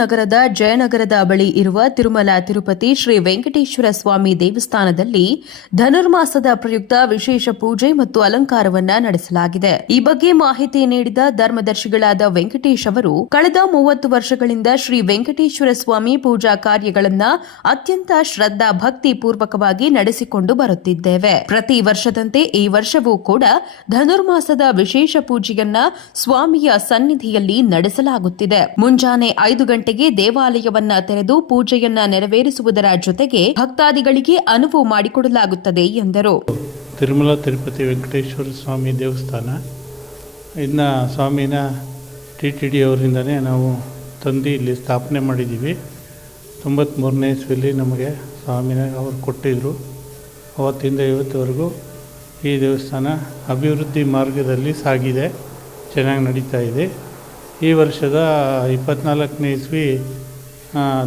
ನಗರದ ಜಯನಗರದ ಬಳಿ ಇರುವ ತಿರುಮಲ ತಿರುಪತಿ ಶ್ರೀ ವೆಂಕಟೇಶ್ವರ ಸ್ವಾಮಿ ದೇವಸ್ಥಾನದಲ್ಲಿ ಧನುರ್ಮಾಸದ ಪ್ರಯುಕ್ತ ವಿಶೇಷ ಪೂಜೆ ಮತ್ತು ಅಲಂಕಾರವನ್ನ ನಡೆಸಲಾಗಿದೆ. ಈ ಬಗ್ಗೆ ಮಾಹಿತಿ ನೀಡಿದ ಧರ್ಮದರ್ಶಿಗಳಾದ ವೆಂಕಟೇಶ್ ಅವರು, ಕಳೆದ 30 ವರ್ಷಗಳಿಂದ ಶ್ರೀ ವೆಂಕಟೇಶ್ವರ ಸ್ವಾಮಿ ಪೂಜಾ ಕಾರ್ಯಗಳನ್ನು ಅತ್ಯಂತ ಶ್ರದ್ಧಾ ಭಕ್ತಿ ಪೂರ್ವಕವಾಗಿ ನಡೆಸಿಕೊಂಡು ಬರುತ್ತಿದ್ದೇವೆ. ಪ್ರತಿ ವರ್ಷದಂತೆ ಈ ವರ್ಷವೂ ಕೂಡ ಧನುರ್ಮಾಸದ ವಿಶೇಷ ಪೂಜೆಯನ್ನ ಸ್ವಾಮಿಯ ಸನ್ನಿಧಿಯಲ್ಲಿ ನಡೆಸಲಾಗುತ್ತಿದೆ. ಮುಂಜಾನೆ 5 ಗಂಟೆಗೆ ದೇವಾಲಯವನ್ನ ತೆರೆದು ಪೂಜೆಯನ್ನ ನೆರವೇರಿಸುವುದರ ಜೊತೆಗೆ ಭಕ್ತಾದಿಗಳಿಗೆ ಅನುವು ಮಾಡಿಕೊಡಲಾಗುತ್ತದೆ ಎಂದರು. ತಿರುಮಲ ತಿರುಪತಿ ವೆಂಕಟೇಶ್ವರ ಸ್ವಾಮಿ ದೇವಸ್ಥಾನ ಇದನ್ನ ಸ್ವಾಮಿನ TTD ಅವರಿಂದನೇ ನಾವು ತಂದು ಇಲ್ಲಿ ಸ್ಥಾಪನೆ ಮಾಡಿದ್ದೀವಿ. 93ನೇ ಇಸ್ವಿಯಲ್ಲಿ ನಮಗೆ ಸ್ವಾಮಿನ ಅವರು ಕೊಟ್ಟಿದ್ದರು. ಅವತ್ತಿಂದ ಇವತ್ತುವರೆಗೂ ಈ ದೇವಸ್ಥಾನ ಅಭಿವೃದ್ಧಿ ಮಾರ್ಗದಲ್ಲಿ ಸಾಗಿದೆ, ಚೆನ್ನಾಗಿ ನಡೀತಾ ಇದೆ. ಈ ವರ್ಷದ 24ನೇ ಇಸ್ವಿ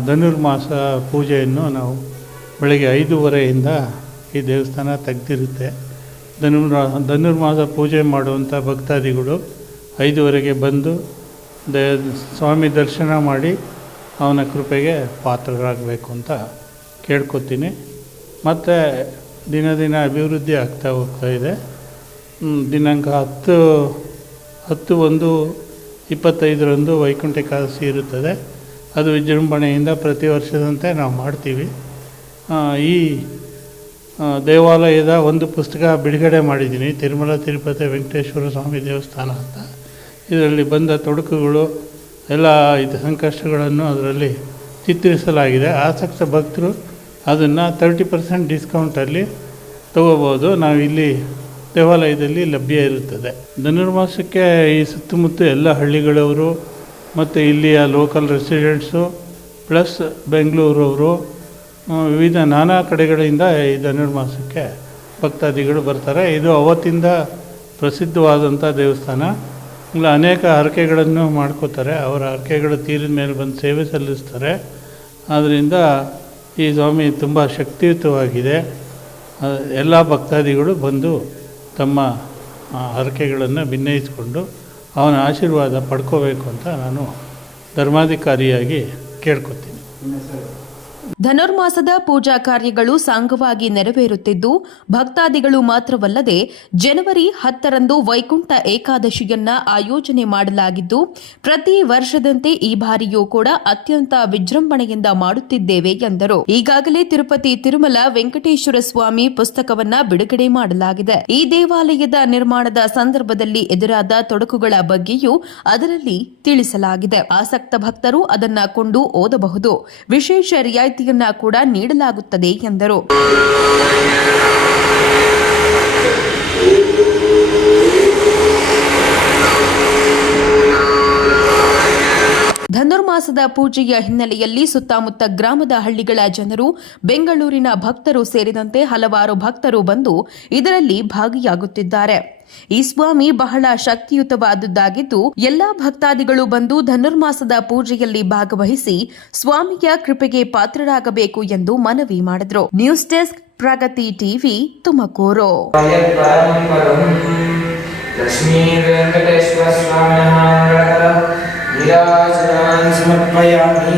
ಧನುರ್ಮಾಸ ಪೂಜೆಯನ್ನು ನಾವು ಬೆಳಗ್ಗೆ 5:30ಯಿಂದ ಈ ದೇವಸ್ಥಾನ ತೆಗೆದಿರುತ್ತೆ. ಧನುರ್ಮಾಸ ಪೂಜೆ ಮಾಡುವಂಥ ಭಕ್ತಾದಿಗಳು 5:30ಗೆ ಬಂದು ಸ್ವಾಮಿ ದರ್ಶನ ಮಾಡಿ ಅವನ ಕೃಪೆಗೆ ಪಾತ್ರರಾಗಬೇಕು ಅಂತ ಕೇಳ್ಕೊತೀನಿ. ಮತ್ತು ದಿನ ದಿನ ಅಭಿವೃದ್ಧಿ ಆಗ್ತಾ ಹೋಗ್ತಾ ಇದೆ. ದಿನಾಂಕ 10/1/25 ವೈಕುಂಠ ಏಕಾದಶಿ ಇರುತ್ತದೆ. ಅದು ವಿಜೃಂಭಣೆಯಿಂದ ಪ್ರತಿ ವರ್ಷದಂತೆ ನಾವು ಮಾಡ್ತೀವಿ. ಈ ದೇವಾಲಯದ ಒಂದು ಪುಸ್ತಕ ಬಿಡುಗಡೆ ಮಾಡಿದ್ದೀನಿ, ತಿರುಮಲ ತಿರುಪತಿ ವೆಂಕಟೇಶ್ವರ ಸ್ವಾಮಿ ದೇವಸ್ಥಾನ ಅಂತ. ಇದರಲ್ಲಿ ಬಂದ ತೊಡಕುಗಳು ಎಲ್ಲ ಸಂಕಷ್ಟಗಳನ್ನು ಅದರಲ್ಲಿ ಚಿತ್ರಿಸಲಾಗಿದೆ. ಆಸಕ್ತ ಭಕ್ತರು ಅದನ್ನು 30% ಡಿಸ್ಕೌಂಟಲ್ಲಿ ತಗೋಬೋದು. ನಾವು ಇಲ್ಲಿ ದೇವಾಲಯದಲ್ಲಿ ಲಭ್ಯ ಇರುತ್ತದೆ. ಧನುರ್ಮಾಸಕ್ಕೆ ಈ ಸುತ್ತಮುತ್ತ ಎಲ್ಲ ಹಳ್ಳಿಗಳವರು ಮತ್ತು ಇಲ್ಲಿಯ ಲೋಕಲ್ ರೆಸಿಡೆಂಟ್ಸು ಪ್ಲಸ್ ಬೆಂಗಳೂರವರು ವಿವಿಧ ನಾನಾ ಕಡೆಗಳಿಂದ ಈ ಧನುರ್ಮಾಸಕ್ಕೆ ಭಕ್ತಾದಿಗಳು ಬರ್ತಾರೆ. ಇದು ಅವತ್ತಿಂದ ಪ್ರಸಿದ್ಧವಾದಂಥ ದೇವಸ್ಥಾನ. ಇಲ್ಲ ಅನೇಕ ಹರಕೆಗಳನ್ನು ಮಾಡ್ಕೋತಾರೆ. ಅವರ ಹರಕೆಗಳು ತೀರಿದ ಮೇಲೆ ಬಂದು ಸೇವೆ ಸಲ್ಲಿಸ್ತಾರೆ. ಆದ್ದರಿಂದ ಈ ಸ್ವಾಮಿ ತುಂಬ ಶಕ್ತಿಯುತವಾಗಿದೆ. ಎಲ್ಲ ಭಕ್ತಾದಿಗಳು ಬಂದು ತಮ್ಮ ಹರಕೆಗಳನ್ನು ಭಿನ್ನಯಿಸಿಕೊಂಡು ಅವನ ಆಶೀರ್ವಾದ ಪಡ್ಕೋಬೇಕು ಅಂತ ನಾನು ಧರ್ಮಾಧಿಕಾರಿಯಾಗಿ ಕೇಳ್ಕೊತೀನಿ. ಧನುರ್ಮಾಸದ ಪೂಜಾ ಕಾರ್ಯಗಳು ಸಾಂಗವಾಗಿ ನೆರವೇರುತ್ತಿದ್ದು, ಭಕ್ತಾದಿಗಳು ಮಾತ್ರವಲ್ಲದೆ ಜನವರಿ 10ರಂದು ವೈಕುಂಠ ಏಕಾದಶಿಯನ್ನ ಆಯೋಜನೆ ಮಾಡಲಾಗಿದ್ದು, ಪ್ರತಿ ವರ್ಷದಂತೆ ಈ ಬಾರಿಯೂ ಕೂಡ ಅತ್ಯಂತ ವಿಜೃಂಭಣೆಯಿಂದ ಮಾಡುತ್ತಿದ್ದೇವೆ ಎಂದರು. ಈಗಾಗಲೇ ತಿರುಪತಿ ತಿರುಮಲ ವೆಂಕಟೇಶ್ವರ ಸ್ವಾಮಿ ಪುಸ್ತಕವನ್ನ ಬಿಡುಗಡೆ ಮಾಡಲಾಗಿದೆ. ಈ ದೇವಾಲಯದ ನಿರ್ಮಾಣದ ಸಂದರ್ಭದಲ್ಲಿ ಎದುರಾದ ತೊಡಕುಗಳ ಬಗ್ಗೆಯೂ ಅದರಲ್ಲಿ ತಿಳಿಸಲಾಗಿದೆ. ಆಸಕ್ತ ಭಕ್ತರು ಅದನ್ನ ಕೊಂಡು ಓದಬಹುದು. ವಿಶೇಷ ರಿಯಾಯಿತಿಯನ್ನ ಕೂಡ ನೀಡಲಾಗುತ್ತದೆ ಎಂದರು. ಧನುರ್ಮಾಸದ ಪೂಜೆಯ ಹಿನ್ನೆಲೆಯಲ್ಲಿ ಸುತ್ತಮುತ್ತ ಗ್ರಾಮದ ಹಳ್ಳಿಗಳ ಜನರು, ಬೆಂಗಳೂರಿನ ಭಕ್ತರು ಸೇರಿದಂತೆ ಹಲವಾರು ಭಕ್ತರು ಬಂದು ಇದರಲ್ಲಿ ಭಾಗಿಯಾಗುತ್ತಿದ್ದಾರೆ. ಈ ಸ್ವಾಮಿ ಬಹಳ ಶಕ್ತಿಯುತವಾದುದಾಗಿದ್ದು, ಎಲ್ಲಾ ಭಕ್ತಾದಿಗಳು ಬಂದು ಧನುರ್ಮಾಸದ ಪೂಜೆಯಲ್ಲಿ ಭಾಗವಹಿಸಿ ಸ್ವಾಮಿಯ ಕೃಪೆಗೆ ಪಾತ್ರರಾಗಬೇಕು ಎಂದು ಮನವಿ ಮಾಡಿದರು. ನ್ಯೂಸ್ ಡೆಸ್ಕ್, ಪ್ರಗತಿ ಟಿವಿ, ತುಮಕೂರು. ಲಕ್ಷ್ಮೀ ವೆಂಕಟೇಶ್ವರ ಸ್ವಾಮಿನಃ ಸಮರ್ಪಯಾಮಿ.